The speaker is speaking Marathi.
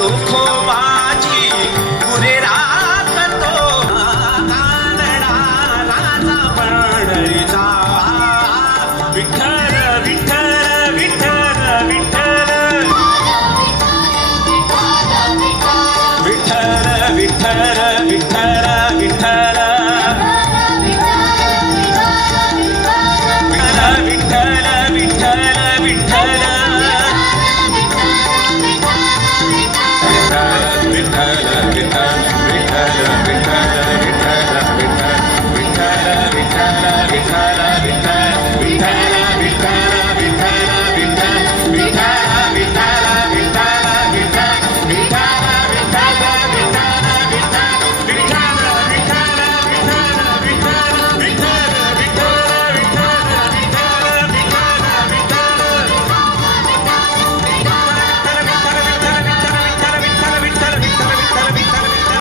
तुकोबाची पुरे रात तो कानडा राजा विठ्ठल